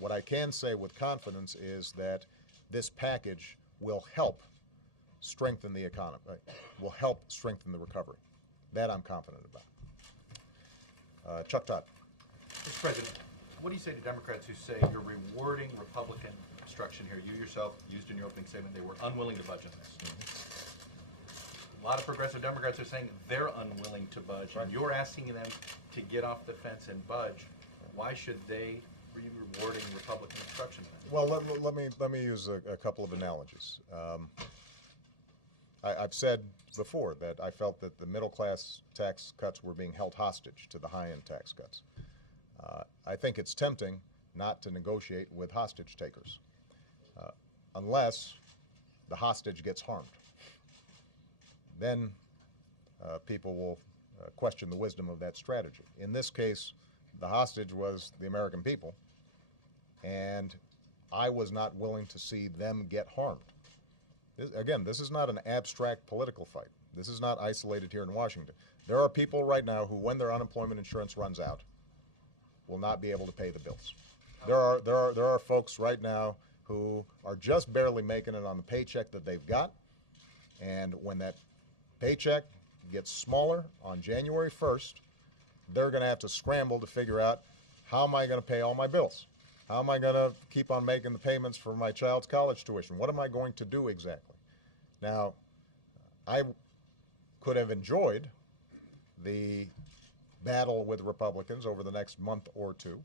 What I can say with confidence is that this package will help strengthen the economy, will help strengthen the recovery. That I'm confident about. Chuck Todd. Mr. President, what do you say to Democrats who say you're rewarding Republican obstruction here? You yourself used in your opening statement they were unwilling to budge on this. A lot of progressive Democrats are saying they're unwilling to budge, and you're asking them to get off the fence and budge. Why should they be rewarding Republican obstruction? Well, let me use a couple of analogies. I've said before that I felt that the middle class tax cuts were being held hostage to the high end tax cuts. I think it's tempting not to negotiate with hostage takers unless the hostage gets harmed. Then people will question the wisdom of that strategy. In this case, the hostage was the American people, and I was not willing to see them get harmed. Again, this is not an abstract political fight. This is not isolated here in Washington. There are people right now who, when their unemployment insurance runs out, will not be able to pay the bills. There are folks right now who are just barely making it on the paycheck that they've got, and when that paycheck gets smaller on January 1st, they're going to have to scramble to figure out, how am I going to pay all my bills? How am I going to keep on making the payments for my child's college tuition? What am I going to do exactly? Now, I could have enjoyed the battle with Republicans over the next month or two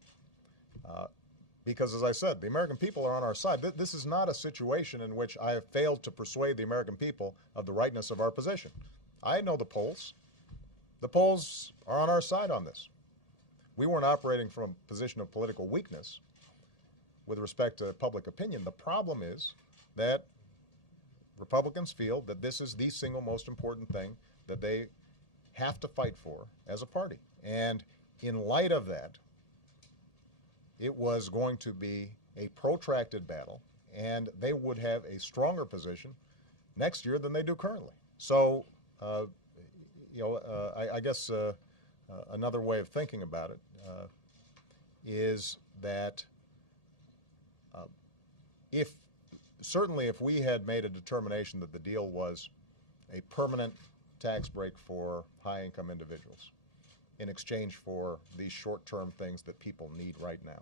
because, as I said, the American people are on our side. This is not a situation in which I have failed to persuade the American people of the rightness of our position. I know the polls. The polls are on our side on this. We weren't operating from a position of political weakness with respect to public opinion. The problem is that Republicans feel that this is the single most important thing that they have to fight for as a party. And in light of that, it was going to be a protracted battle, and they would have a stronger position next year than they do currently. So, I guess another way of thinking about it is that if we had made a determination that the deal was a permanent tax break for high-income individuals in exchange for these short-term things that people need right now,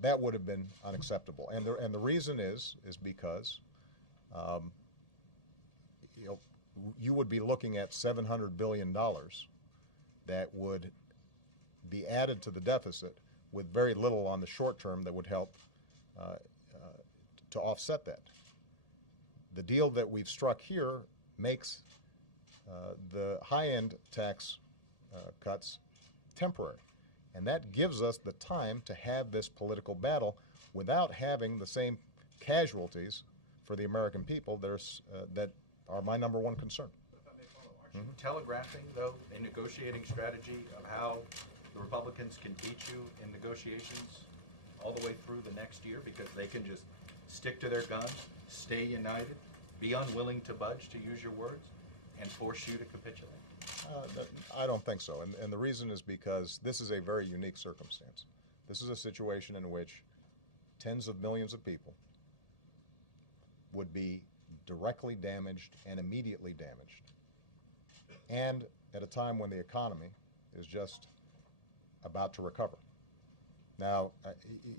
that would have been unacceptable. And the reason is because you would be looking at $700 billion that would be added to the deficit with very little on the short term that would help to offset that. The deal that we've struck here makes the high-end tax cuts temporary, and that gives us the time to have this political battle without having the same casualties for the American people that are my number one concern. If I may follow, aren't you telegraphing, though, a negotiating strategy of how the Republicans can beat you in negotiations all the way through the next year, because they can just stick to their guns, stay united, be unwilling to budge, to use your words, and force you to capitulate? I don't think so, and the reason is because this is a very unique circumstance. This is a situation in which tens of millions of people would be directly damaged and immediately damaged, and at a time when the economy is just about to recover. Now,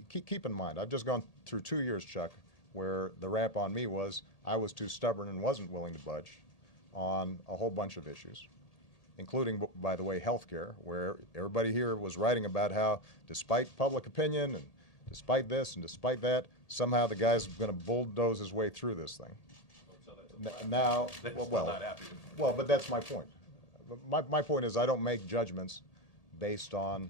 keep in mind, I've just gone through 2 years, Chuck, where the rap on me was I was too stubborn and wasn't willing to budge on a whole bunch of issues, including, by the way, health care, where everybody here was writing about how, despite public opinion and despite this and despite that, somehow the guy's going to bulldoze his way through this thing. Now, but that's my point. My point is I don't make judgments based on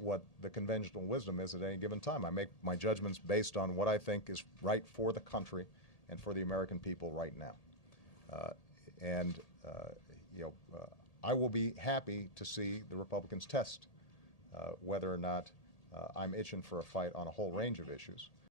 what the conventional wisdom is at any given time. I make my judgments based on what I think is right for the country and for the American people right now. I will be happy to see the Republicans test whether or not I'm itching for a fight on a whole range of issues.